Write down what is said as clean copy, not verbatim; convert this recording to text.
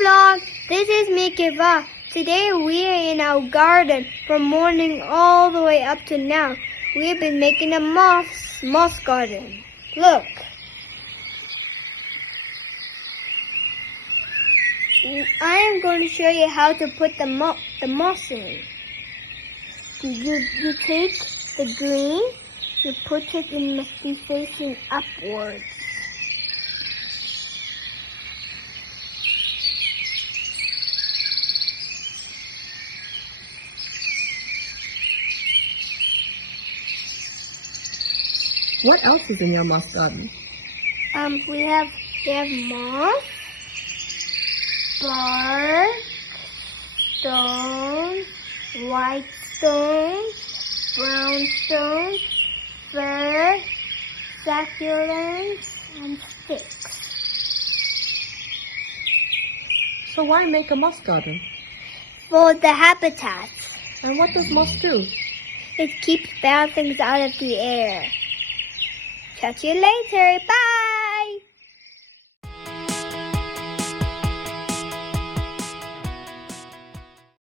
vlog, this is me Kiva. Today we are in our garden from morning all the way up to now. We have been making a moss garden. Look. I am going to show you how to put the moss in. You take the green, you put it in, must be facing upwards. What else is in your moss garden? We have moss, bark, stone, white stone, brown stone, fir, succulents, and sticks. So why make a moss garden? For the habitat. And what does moss do? It keeps bad things out of the air. Catch you later. Bye.